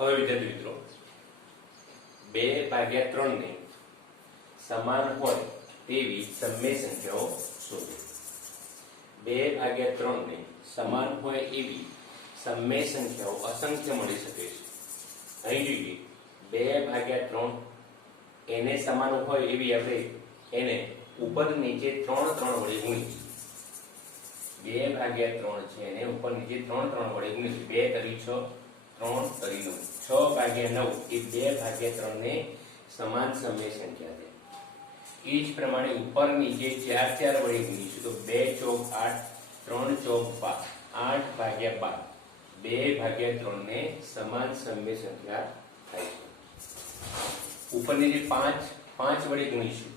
હવે વિદ્યાર્થી મિત્રો 2/3 ને સમાન હોય તેવી સમય સંખ્યાઓ શોધો। 2/3 ને સમાન હોય એવી સમય સંખ્યાઓ અસંખ્ય મળી શકે છે। અહીં જોઈએ 2/3 એને સમાન હોય એવી આપણે એને ઉપર નીચે 3 3 વડે ગુણીએ। 2/3 છે એને ઉપર નીચે 3 3 વડે ગુણીએ। 2 તરી 6 3 તરી 9 6/9 એ 2/3 ને સમાન સમય સંખ્યા છે। એ જ પ્રમાણે ઉપર નીચે 4 4 વડે ગુણીશું તો 2 ચોક 8 3 ચોક 12 8/12 2/3 ને સમાન સમય સંખ્યા થાય છે। ઉપર નીચે 5 5 વડે ગુણીશું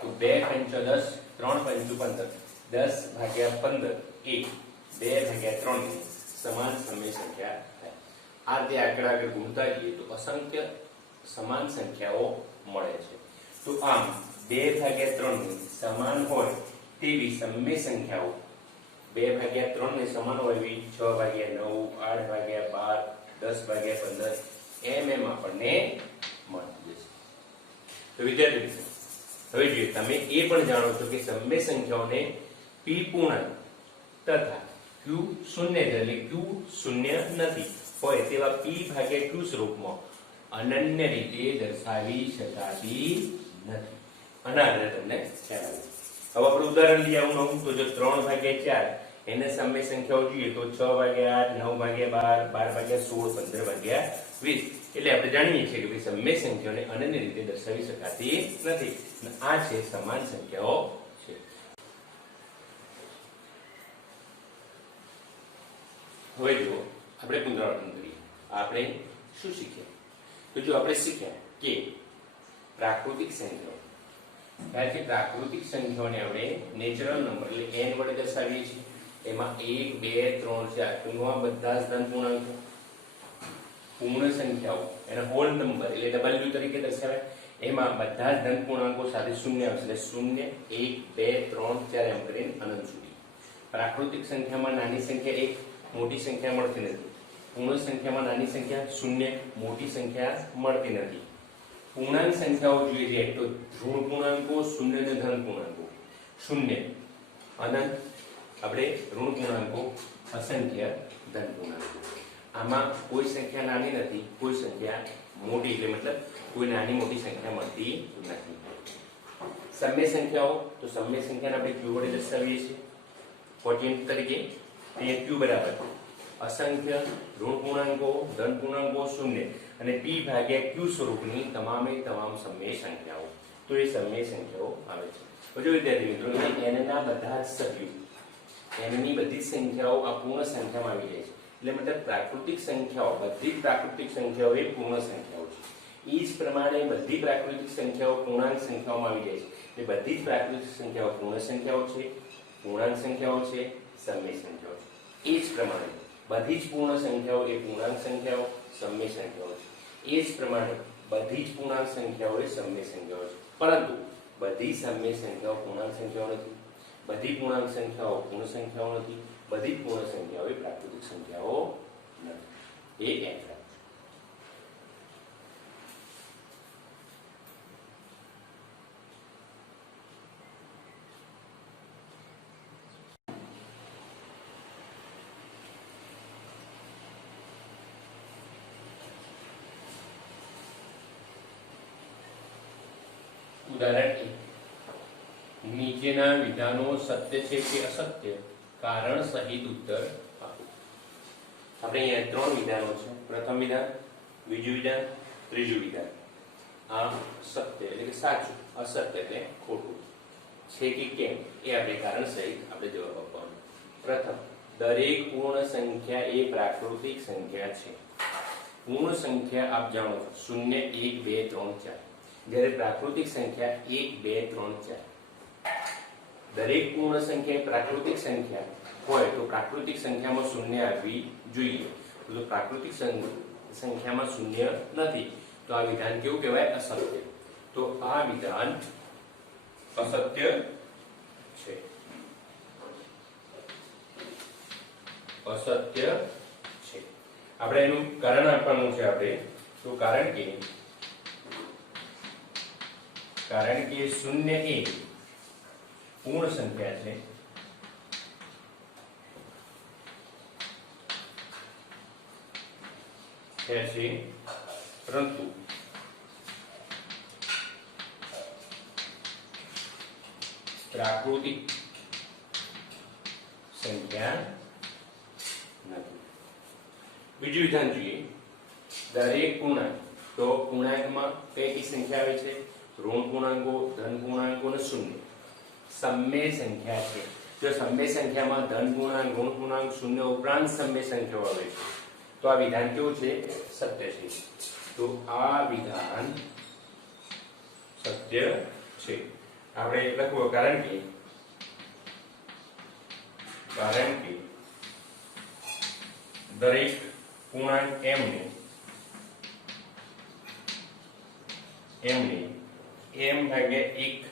તો 2 5 10 3 5 15 10/15 એ 2/3 ને સમાન સમય સંખ્યા થાય। આ તે આંકડા આગળ ગુણતા જઈએ તો અસંખ્ય સમાન સંખ્યાઓ મળે છે। તો આમ 2/3 ને સમાન હોય તેવી સમય સંખ્યાઓ 2/3 ને સમાન હોય એવી 6/9 8/12 10/15 એમ આપણને મળતી જશે। તો વિદ્યાર્થી મિત્રો હવે જોઈએ તમે એ પણ જાણો છો કે સમય સંખ્યાઓને p પૂર્ણાંક તથા q શૂન્ય એટલે q શૂન્ય નથી હોય તેવા p/q સ્વરૂપમાં અનન્ય રીતે દર્શાવી શકાતી નથી। આના આધારે તમને ખ્યાલ આવે। હવે આપણે ઉદાહરણ લઈ આવું તો જો 3/4 એને સમય સંખ્યાઓ જોઈએ તો 6/8 9/12 12/16 15/20 એટલે આપણે જાણીએ છીએ કે ભાઈ સમય સંખ્યાઓને અનન્ય રીતે દર્શાવી શકાતી નથી। આ છે સમાન સંખ્યાઓ છે। હવે જો આપણે પુનરાવર્તન કરીએ આપણે શું શીખ્યા તો જો આપણે શીખ્યા કે પ્રાકૃતિક સંખ્યાઓ પ્રાકૃતિક સંખ્યાઓને આપણે નેચરલ નંબર એટલે n વડે દર્શાવીએ છીએ। એમાં 1 2 3 4 તો આ બધા જ ધન પૂર્ણાંકો પૂર્ણ સંખ્યાઓ એને હોલ નંબર એટલે w તરીકે દર્શાવાય। એમાં બધા જ ધન પૂર્ણાંકો સાથે શૂન્ય આવશે એટલે 0 1 2 3 4 એમ કરીને અનંત સુધી। પ્રાકૃતિક સંખ્યામાં નાની સંખ્યા 1 મોટી સંખ્યા મળતી નથી। પૂર્ણ સંખ્યામાં નાની સંખ્યા 0 મોટી સંખ્યા મળતી નથી। પૂર્ણાંક સંખ્યાઓ જોઈએ તો ઋણ પૂર્ણાંકો શૂન્ય અને ધન પૂર્ણાંકો 0 અનંત આપણે ઋણ પૂર્ણાંકો અસંખ્ય ધન પૂર્ણાંકો। આમાં કોઈ સંખ્યા નાની નથી કોઈ સંખ્યા મોટી એટલે મતલબ કોઈ નાની મોટી સંખ્યા મળતી નથી। સમય સંખ્યાઓ તો સમય સંખ્યાને આપણે q વડે દર્શાવીએ છીએ 14 તરીકે। અહીંયા q બરાબર અસંખ્ય ઋણ પૂર્ણાંકો ધન પૂર્ણાંકો 0 અને p/q સ્વરૂપની તમામે તમામ સમય સંખ્યાઓ તો એ સમય સંખ્યાઓ આવે છે। તો જો વિદ્યાર્થી મિત્રો n ના બધા જ સભ્યો n ની બધી સંખ્યાઓ આ પૂર્ણ સંખ્યામાં આવી જાય છે એટલે મતલબ પ્રાકૃતિક સંખ્યાઓ બધી પ્રાકૃતિક સંખ્યાઓ એ પૂર્ણ સંખ્યાઓ છે। એ જ પ્રમાણે બધી પ્રાકૃતિક સંખ્યાઓ પૂર્ણાંક સંખ્યાઓમાં આવી જાય છે એટલે બધી જ પ્રાકૃતિક સંખ્યાઓ પૂર્ણ સંખ્યાઓ છે પૂર્ણાંક સંખ્યાઓ છે સમય સંખ્યાઓ છે। એ જ પ્રમાણે બધી જ પૂર્ણ સંખ્યાઓ એ પૂર્ણાંક સંખ્યાઓ સમય સંખ્યાઓ છે। એ જ પ્રમાણે બધી જ પૂર્ણાંક સંખ્યાઓ એ સમય સંખ્યાઓ છે પરંતુ બધી સમય સંખ્યાઓ પૂર્ણાંક સંખ્યાઓ નથી બધી પૂર્ણાંક સંખ્યાઓ પૂર્ણ સંખ્યાઓ નથી બધી પૂર્ણ સંખ્યાઓ એ પ્રાકૃતિક સંખ્યાઓ નથી। એ યાદ રાખો। ઉદાહરણ 1 નીચેના વિધાનો સત્ય છે કે અસત્ય કારણ સહિત ઉત્તર આપો। આપણે અહીંયા 3 વિધાનો છે પ્રથમ વિધાન બીજું વિધાન ત્રીજું વિધાન। આ સત્ય એટલે કે સાચું અસત્ય એટલે ખોટું છે કે કેમ એ આપણે કારણ સહિત આપણે જવાબ આપવાનો। પ્રથમ દરેક પૂર્ણ સંખ્યા એ પ્રાકૃતિક સંખ્યા છે। પૂર્ણ સંખ્યા આપ જાણો છો 0 1 2 3 4 જ્યારે પ્રાકૃતિક સંખ્યા 1 2 3 4 દરેક પૂર્ણ સંખ્યા પ્રાકૃતિક સંખ્યા હોય તો પ્રાકૃતિક સંખ્યામાં શૂન્ય આવવી જોઈએ તો પ્રાકૃતિક સંખ્યામાં શૂન્ય નથી તો આ વિધાન કેવું કહેવાય અસત્ય। તો આ વિધાન અસત્ય છે અસત્ય છે। આપણે એનું કારણ આપવાનું છે આપણે તો કારણ કે શૂન્ય એ પૂર્ણ સંખ્યા છે પરંતુ પ્રાકૃતિક સંખ્યા નથી. બીજું વિધાન જોઈએ. દરેક પૂર્ણાંક, તો પૂર્ણાંકમાં કઈ કઈ સંખ્યા આવે છે? ઋણ પૂર્ણાંકો, ધન પૂર્ણાંકો અને શૂન્ય. સમય સંખ્યા છે. જો સમય સંખ્યામાં ધન પૂર્ણાંક, ઋણ પૂર્ણાંક, શૂન્ય ઉપરાંત સમય સંખ્યાઓ આવે છે તો આ વિધાન કેવું છે? સત્ય છે. તો આ વિધાન સત્ય છે. આપણે લખવું કારણ કે દરેક પૂર્ણાંક એમને m ભાગ્યા 1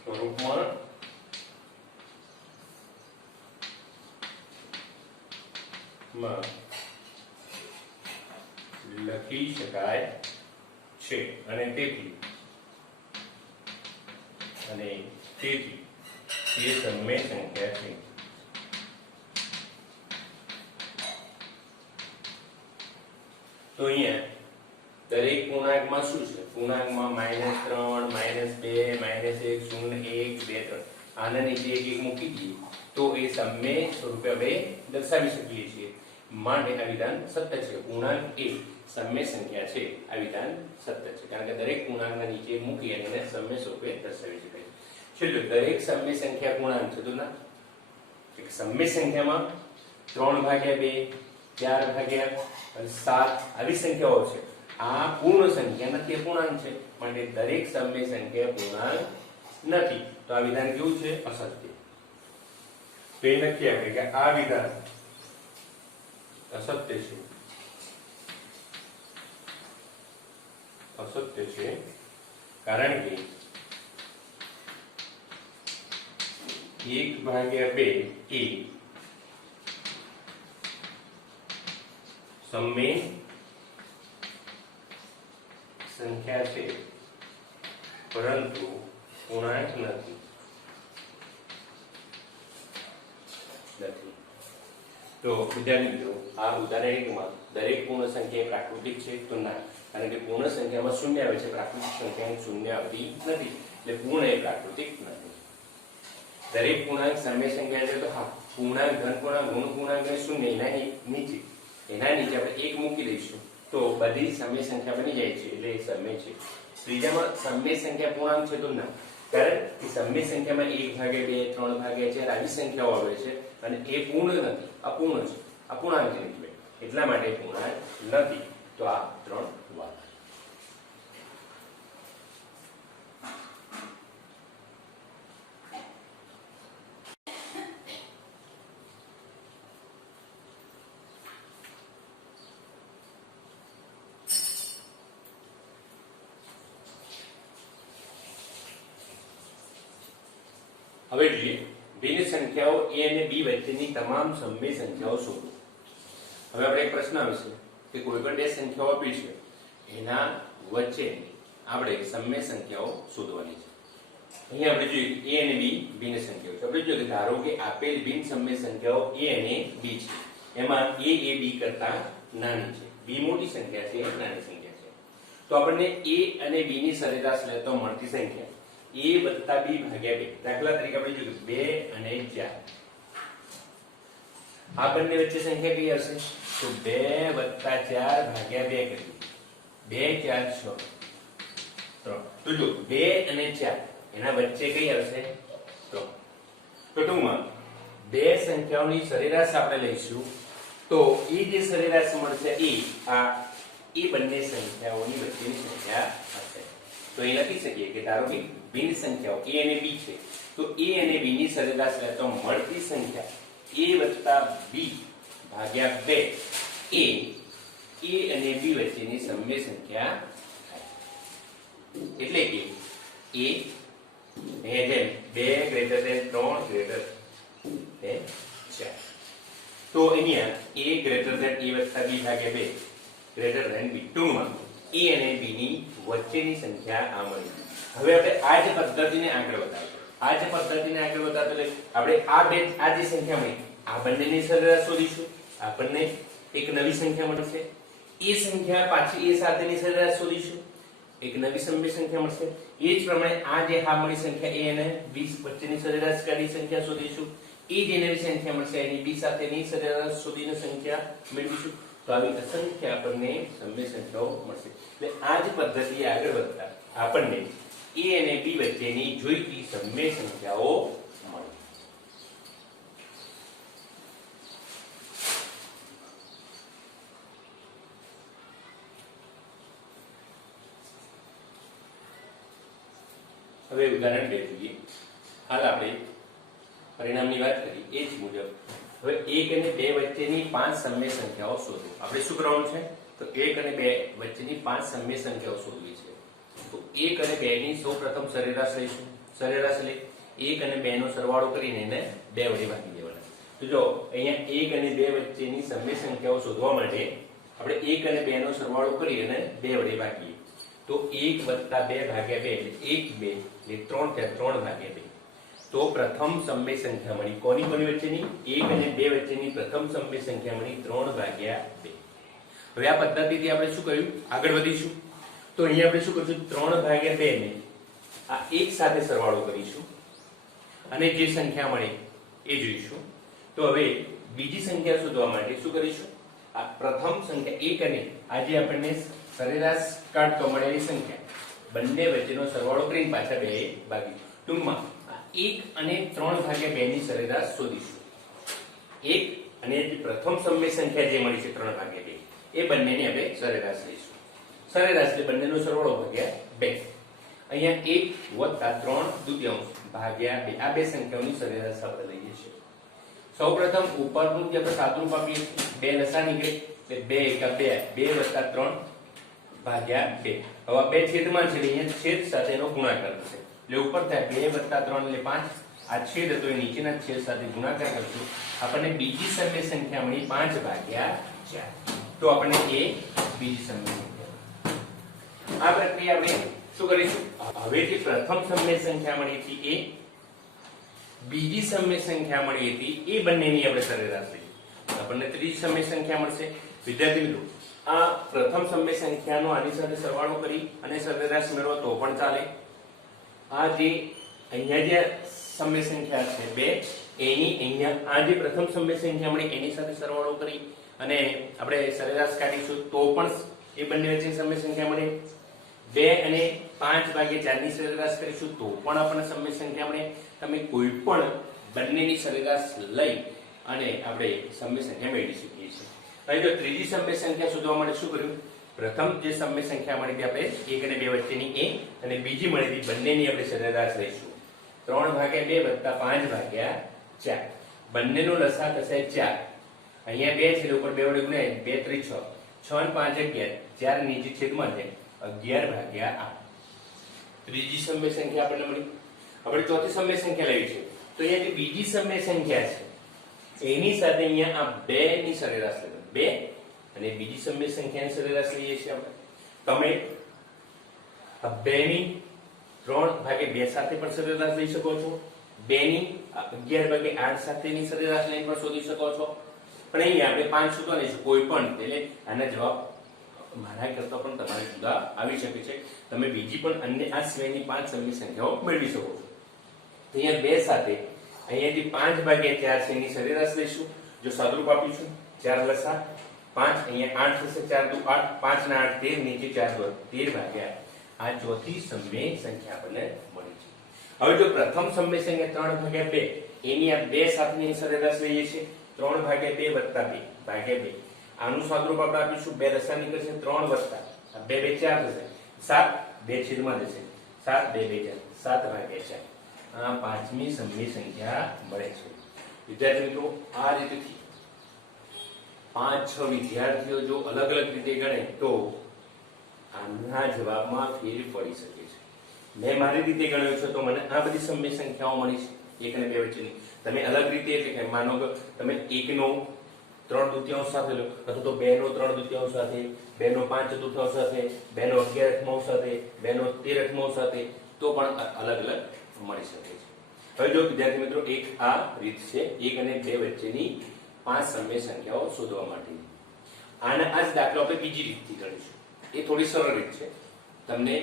સ્વરૂપમાં લખી શકાય છે અને તેથી તે સમય સંખ્યા છે. તો અહીંયા દરેક પૂર્ણાંકમાં શું છે? પૂર્ણાંકમાં -3, -2, -1, 0, 1, 2, 3 આના નીચે એક મૂકી દઈએ તો એ સમય સ્વરૂપે આપણે દર્શાવી શકીએ છીએ. માટે આ વિધાન સત્ય છે. પૂર્ણાંક એ સમય સંખ્યા છે. આ વિધાન સત્ય છે કારણ કે દરેક પૂર્ણાંકના નીચે મૂકી અને એને સમય સ્વરૂપે દર્શાવી શકાય છે. જો દરેક સમય સંખ્યા પૂર્ણાંક છે તો ના એક સમય સંખ્યામાં 3/2, 4/7 આવી સંખ્યાઓ છે. આ પૂર્ણ સંખ્યા નથી, પૂર્ણાંક છે. માટે દરેક સમય સંખ્યા પૂર્ણાંક નથી. તો આ વિધાન કેવું છે? અસત્ય. તો એ નક્કી આપણે કે આ વિધાન અસત્ય છે કારણ કે 1/2 એ સમય સંખ્યા છે પરંતુ પૂર્ણાંક નથી. તો વિદ્યાર્થી મિત્રો, આ ઉદાહરણ 1 માં દરેક પૂર્ણ સંખ્યા પ્રાકૃતિક છે તો ના, કારણ કે પૂર્ણ સંખ્યામાં શૂન્ય આવે છે, પ્રાકૃતિક સંખ્યામાં શૂન્ય આવતી નથી, એટલે પૂર્ણ એ પ્રાકૃતિક નથી. દરેક પૂર્ણાંક સમય સંખ્યા છે તો હા, પૂર્ણાંક, ધન પૂર્ણાંક, ઋણ પૂર્ણાંક અને શૂન્ય એના નીચે આપણે 1 મૂકી દઈશું તો બધી સમય સંખ્યા બની જાય છે, એટલે એ સમય છે. ત્રીજામાં સમય સંખ્યા પૂર્ણાંક છે તો ના, કારણ કે સમય સંખ્યામાં 1/2, 3/4 આવી સંખ્યાઓ આવે છે અને એ પૂર્ણ નથી, અપૂર્ણ છે, અપૂર્ણાંક છે, એટલા માટે પૂર્ણાંક નથી. તો આ 3 વાત. હવે જોઈએ ભિન્ન સંખ્યાઓ a અને b વચ્ચેની તમામ સમય સંખ્યાઓ શોધો. હવે આપણે એક પ્રશ્ન આવશે કે કોઈ પણ બે સંખ્યાઓ આપી છે, એના વચ્ચે આપણે સમય સંખ્યાઓ શોધવાની છે. અહીંયા આપણે જોઈએ a અને b ભિન્ન સંખ્યાઓ છે. આપણે જોઈએ ધારો કે આપેલ ભિન્ન સમય સંખ્યાઓ a અને b છે, એમાં a એ b કરતા નાની છે, b મોટી સંખ્યા છે, નાની સંખ્યા છે. તો આપણને a અને b ની સરેરાશ લેતો મળતી સંખ્યા a વત્તા b ભાગ્યા 2. દાખલા તરીકે આપણે જોઈએ 2 અને 4. આ બંને વચ્ચે સંખ્યા કઈ હશે? તો 2 વત્તા 4 ભાગ્યા 2 કરીએ. 2 4 6 3. તો જો 2 અને 4 એના વચ્ચે કઈ આવશે? 3. તો ટૂંકમાં બે સંખ્યાઓની સરેરાશ આપણે લઈશું તો એ જે સરેરાશ મળશે એ બંને સંખ્યાઓની વચ્ચેની સંખ્યા હશે. તો એ લખી શકીએ કે ધારો કે ભિન્ન સંખ્યાઓ a અને b છે, તો a અને b ની સરેરાશ લેતો મળતી સંખ્યા a + b ભાગ્યા 2 એ a અને b વચ્ચેની સમય સંખ્યા થાય. એટલે કે a 2 > 3 > 4. તો અહીંયા a ગ્રેટર ધેન a વત્તા b ભાગ્યા 2 ગ્રેટર ધેન b ટૂંકમાં a અને b ની વચ્ચેની સંખ્યા આ મળી. હવે આપણે આ જ પદ્ધતિને આગળ વધારશું. આપણે આ જે સંખ્યા મળી આ બંનેની સરેરાશ શોધીશું. આપણને એક નવી સંખ્યા મળશે. એ સંખ્યા પાછી એ સાથેની સરેરાશ શોધીશું. એક નવી સમય સંખ્યા મળશે. એ જ પ્રમાણે આ જે હા મળી સંખ્યા a અને b વચ્ચેની સરેરાશ કાઢી સંખ્યા શોધીશું. એ જે નવી સંખ્યા મળશે એની b સાથેની સરેરાશ શોધીને સંખ્યા મેળવીશું. તો આવી અસંખ્ય આપણને સમય સંખ્યાઓ મળશે. એટલે આ જ પદ્ધતિ આગળ વધતા આપણને a અને b વચ્ચેની જોઈતી સમય સંખ્યાઓ મળે. હવે ઉદાહરણ 2 જોઈએ. હાલ આપણે પરિણામની વાત કરી એ જ મુજબ હવે 1 અને 2 વચ્ચેની 5 સમય સંખ્યાઓ શોધો. આપણે શું કરવાનું છે? તો 1 અને 2 વચ્ચેની 5 સમય સંખ્યાઓ શોધવી છે. તો 1 અને 2 ની સૌપ્રથમ સરેરાશ લઈશું. સરેરાશ લઈ 1 અને 2 નો સરવાળો કરીને એને 2 વડે ભાગી દેવાના. તો જો અહીંયા 1 અને 2 વચ્ચેની સમય સંખ્યાઓ શોધવા માટે આપણે 1 અને 2 નો સરવાળો કરી અને 2 વડે ભાગીએ. તો 1 + 2 ભાગ્યા 2 એટલે 1 2 એટલે 3 3 ભાગ્યા 2. તો પ્રથમ સમય સંખ્યા મળી. કોની વચ્ચેની? 1 અને 2 વચ્ચેની પ્રથમ સમય સંખ્યા મળી 3 ભાગ્યા 2. હવે આ પદ્ધતિથી આપણે શું કર્યું? આગળ વધીશું. તો અહીંયા આપણે શું કરીશું? 3 ભાગ્યા 2 ને આ એક સાથે સરવાળો કરીશું અને જે સંખ્યા મળે એ જોઈશું. તો હવે બીજી સંખ્યા શોધવા માટે શું કરીશું? આ પ્રથમ સંખ્યા 1 અને આ જે આપણને સરેરાશ કાઢતો મળેલી સંખ્યા બંને વચ્ચેનો સરવાળો કરીને પાછા 2 ભાગી. ટૂંકમાં 1 અને 3 ભાગ્યા 2 ની સરેરાશ શોધીશું. 1 અને જે પ્રથમ સમય સંખ્યા જે મળી છે 3 ભાગ્યા 2 એ બંનેની આપણે સરેરાશ લઈશું. સરેરાશ એટલે બંનેનો સરવાળો ભાગ્યા 2. અહીંયા 1 + 3 દુત્યાંશ ભાગ્યા 2 આ બે સંખ્યાઓની સરેરાશ આપણે લઈએ છીએ. સૌપ્રથમ ઉપરનું જે આપણે સાદુરૂપ આપીએ 2 લસા નીકળે એટલે 2 × 2 2 + 3 ભાગ્યા 2. હવે બે છેદમાં છે અહીંયા છેદ સાથેનો ગુણાકાર થશે. એટલે ઉપર થાય 2 + 3 એટલે 5. આ છેદ હતો એ નીચેના છેદ સાથે ગુણાકાર કરશું. આપણને બીજી સમય સંખ્યા મળી 5 ભાગ્યા 4. તો આપણને એ બીજી સમય સંખ્યા. આ પ્રક્રિયા આપણે શું કરીશું? હવે જે પ્રથમ સમય સંખ્યા મળી હતી એ બીજી સમય સંખ્યા મળી હતી એ બંનેની આપણે સરેરાશ લઈએ. આપણને ત્રીજી સમય સંખ્યા મળશે. વિદ્યાર્થી મિત્રો આ પ્રથમ સમય સંખ્યાનો આની સાથે સરવાળો કરી અને સરેરાશ મેળવો તો પણ ચાલે. આ જે અહીંયા જે સમય સંખ્યા છે 2 એની અહીંયા આ જે પ્રથમ સમય સંખ્યા મળી એની સાથે સરવાળો કરી અને આપણે સરેરાશ કાઢીશું તો પણ એ બંને વચ્ચે સમય સંખ્યા મળે. 2 અને 5 ભાગ્યા 4 ની સરેરાશ કરીશું તો પણ આપણને સમય સંખ્યા મળે. તમે કોઈ પણ બંનેની સરેરાશ લઈ અને આપણે સમય સંખ્યા મેળવી શકીએ છીએ. અહીં જો ત્રીજી સમય સંખ્યા શોધવા માટે શું કર્યું? પ્રથમ જે સમય સંખ્યા મળી હતી આપણે 1 અને 2 વચ્ચેની એ અને બીજી મળી હતી બંનેની આપણે સરેરાશ લઈશું. 3 ભાગ્યા 2 + 5 ભાગ્યા 4. બંનેનો લસા થશે 4. અહીંયા 2 છે ઉપર 2 વડે ગુણાય 2 × 3 = 6 6 અને 5 11 4 નીચે છેદમાં છે 11 ભાગ્યા 8. ત્રીજી સમય સંખ્યા આપણને મળી. આપણે ચોથી સમય સંખ્યા લેવી છે. તો અહીંયા જે બીજી સમય સંખ્યા છે એની સાથે અહીંયા આ 2 ની સરેરાશ લેજો. 2 અને બીજી સમય સંખ્યાની સરેરાશ લઈએ છીએ આપણે. તમે આ 2 ની 3 ભાગ્યા 2 સાથે પણ સરેરાશ લઈ શકો છો. 2 ની 11 ભાગ્યા 8 સાથેની સરેરાશ લઈને પણ શોધી શકો છો. પણ અહીંયા આપણે 5 શોધવાની છે કોઈ પણ. એટલે આના જવાબ મારા કરતા પણ તમારે જુદા આવી શકે છે. તમે બીજી પણ અન્ય આ સિવાયની 5 સમય સંખ્યાઓ મેળવી શકો છો. તો અહીંયા 2 સાથે અહીંયાથી 5 ભાગ્યા 4 છે એની સરેરાશ લઈશું. જો સાદુરૂપ આપીશું 4 લસા 5 અહીંયા 8 થશે 4 × 2 = 8 5 ના 8 13 નીચે 4 13 ભાગ્યા આ ચોથી સમય સંખ્યા આપણને મળી છે. હવે જો પ્રથમ સમય સંખ્યા 3 ભાગ્યા 2 એની આ 2 સાથેની સરેરાશ લઈએ છીએ. 3 ભાગ્યા 2 + 2 ભાગ્યા 2 આનું સાદુરૂપ આપણે આપીશું. 2 લસા નીકળશે 3 + 2 2 4 થશે 7 2 છેદમાં જશે 7 2 2 4 7 ભાગ્યા 4. આ પાંચમી સમય સંખ્યા મળે છે. વિદ્યાર્થી મિત્રો આ રીતથી 5-6 વિદ્યાર્થીઓ જો અલગ અલગ રીતે ગણે તો આના જવાબમાં ફેર પડી શકે છે. મેં મારી રીતે ગણ્યો છે તો મને આ બધી સમય સંખ્યાઓ મળી છે 1 અને 2 વચ્ચેની. તમે અલગ રીતે એટલે કે માનો કે તમે 1 નો 3 દૂતીયાંશ સાથે લો, અથવા તો 2 નો 3 દૂતીયાંશ સાથે, 2 નો 5 ચતુર્થાંશ સાથે, 2 નો 11th સાથે, 2 નો 13th સાથે, તો પણ અલગ અલગ મળી શકે છે. હવે જો વિદ્યાર્થી મિત્રો, એક આ રીત છે 1 અને 2 વચ્ચેની 5 સમય સંખ્યાઓ શોધવા માટે. આના આ જ દાખલો આપણે બીજી રીતથી ગણીશું. એ થોડી સરળ રીત છે, તમને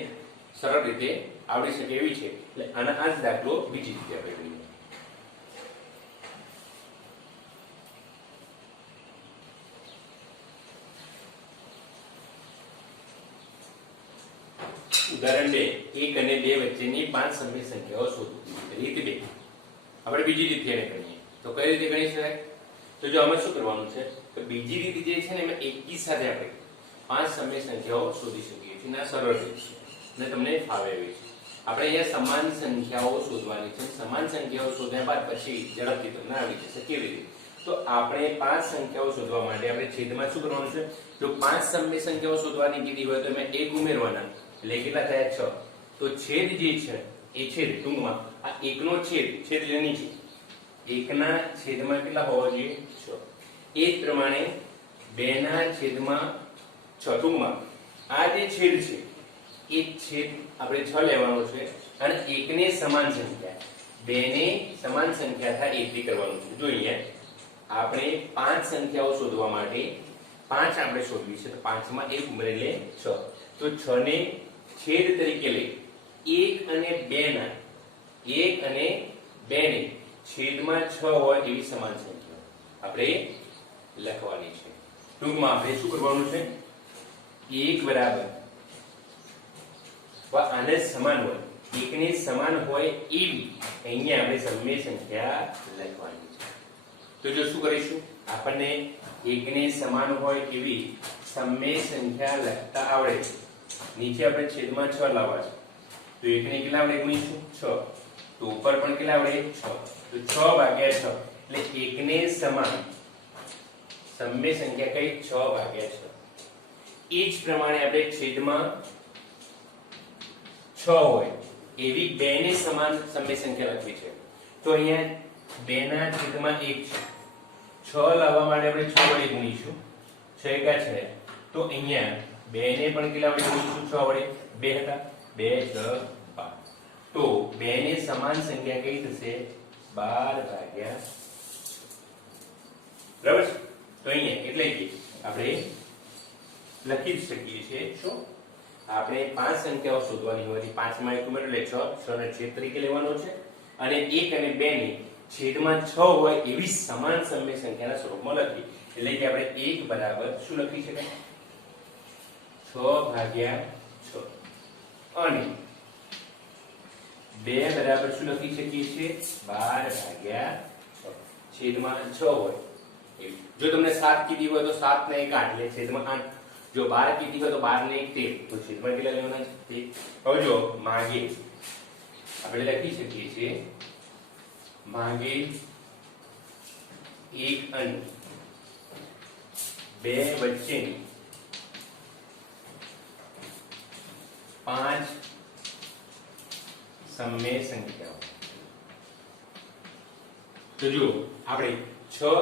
સરળ રીતે આવડી શકે એવી છે, એટલે આના આ જ દાખલો બીજી રીતે આપણે ગણીએ. ઉદાહરણ 2, 1 અને 2 વચ્ચેની 5 સમય સંખ્યાઓ શોધો. રીત 2. આપણે બીજી રીતે એને ગણીએ. તો કઈ રીતે ગણી શકાય? તો જો આમાં શું કરવાનું છે કે બીજી રીત જે છે ને એમાં એકી સાથે આપણે 5 સમય સંખ્યાઓ શોધી શકીએ છીએ. ના સરળ રીત છે અને તમને ફાવે એવી છે. આપણે અહીંયા સમાન સંખ્યાઓ શોધવાની છે. સમાન સંખ્યાઓ શોધ્યા બાદ પછી ઝડપથી તમને આવી જશે. કેવી રીતે? તો આપણે 5 સંખ્યાઓ શોધવા માટે આપણે છેદમાં શું કરવાનું છે? જો 5 સમય સંખ્યાઓ શોધવાની કીધી હોય તો એમાં 1 ઉમેરવાના, એટલે કેટલા થયા? 6. તો છેદ જે છે એ છેદ ટૂંકમાં આ 1 નો છેદ એટલે નીચે 1 ના છેદમાં કેટલા હોવા જોઈએ? 6. એ જ પ્રમાણે 2 ના છેદમાં 6. ટૂંકમાં આ જે છેદ છે એ છેદ આપણે 6 લેવાનો છે અને 1 ને સમાન સંખ્યા 2 ને સમાન સંખ્યા થાય એટલી કરવાનું છે. જો અહીંયા આપણે 5 સંખ્યાઓ શોધવા માટે 5 આપણે શોધવી છે, તો 5 માં 1 ઉમેરી લે 6. તો 6 ને છેદ તરીકે લઈ 1 અને 2 ના 1 અને 2 ને છેદમાં 6 હોય એવી સમાન સંખ્યા આપણે લખવાની છે. ટૂંકમાં આપણે શું કરવાનું છે? 1 બરાબર આને સમાન હોય, 1 ને સમાન હોય એવી અહીંયા આપણે સમય સંખ્યા લખવાની છે. તો જો શું કરીશું? આપણને 1 ને સમાન હોય એવી સમય સંખ્યા લખતા આવડે. નીચે આપણે છેદમાં 6 લાવવા છે, તો 1 ને કેટલા આપણે ગુણીશું? 6. તો ઉપર પણ કેટલા આવડે? 6. તો 6 ભાગ્યા 6 એટલે 1 ને સમાન સમય સંખ્યા કઈ? 6 ભાગ્યા 6. એ જ પ્રમાણે આપણે છેદમાં 6 હોય એવી 2 ને સમાન સમય સંખ્યા લખવી છે. તો અહીંયા 2 ના છેદમાં 1 છે. 6 લાવવા માટે આપણે 6 વડે ગુણીશું. 6 એકા 6. તો અહીંયા 2 ને પણ કેટલા વડે ગુણીશું? 6 વડે. 2 હતા, 2 6 12. તો 2 ને સમાન સંખ્યા કઈ થશે? 12 ભાગ્યા 6. બરાબર છે? તો અહીંયા એટલે કે આપણે લખી શકીએ છીએ શું? આપણે 5 સંખ્યાઓ શોધવાની હોય, 5 માં 1 ઉમેરો એટલે 6. 6 ને છેદ તરીકે લેવાનો છે અને 1 અને 2 ને છેદમાં 6 હોય એવી સમાન સમય સંખ્યાના સ્વરૂપમાં લખી. એટલે કે આપણે 1 બરાબર શું લખી શકાય? 6 ભાગ્યા 6 અને 2 બરાબર શું લખી શકીએ છીએ? 12 ભાગ્યા 6. છેદમાં 6 હોય. જો તમને 7 કીધી હોય તો 7 ને 1 8 એટલે છેદમાં 8. જો 12 કીધી હોય તો 12 ને 1 13. તો છેદમાં કેટલા લેવાના છે? 13. હવે જો માગે આપણે લખી શકીએ છીએ માગે 1 અને 2 વચ્ચેની 5 સમય સંખ્યાઓ. તો જો આપણે 6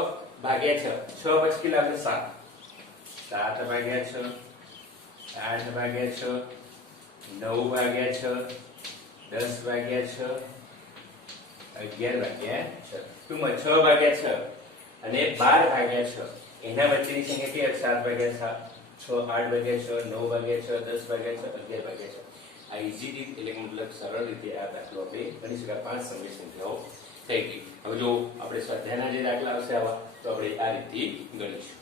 ભાગ્યા 6 પછી કેટલા આવશે? 7. 7 ભાગ્યા 6, 8 ભાગ્યા 6, 9 ભાગ્યા 6, 10 ભાગ્યા 6, 11 ભાગ્યા 6. ટૂંકમાં 6 ભાગ્યા 6 અને 12 ભાગ્યા 6 એના વચ્ચેની સંખ્યા કેટલી? 7 ભાગ્યા 7, 6 8 ભાગ્યા 6, 9 ભાગ્યા 6, 10 ભાગ્યા 6, 11 ભાગ્યા 6. આ ઈઝી રીત એટલે કે મતલબ સરળ રીતે આ દાખલો આપણે ગણી શકાય. 5 સમય સંખ્યાઓ થઈ ગઈ. હવે જો આપણે સ્વાધ્યાયના જે દાખલા આવશે આવા, તો આપણે આ રીતે ગણીશું.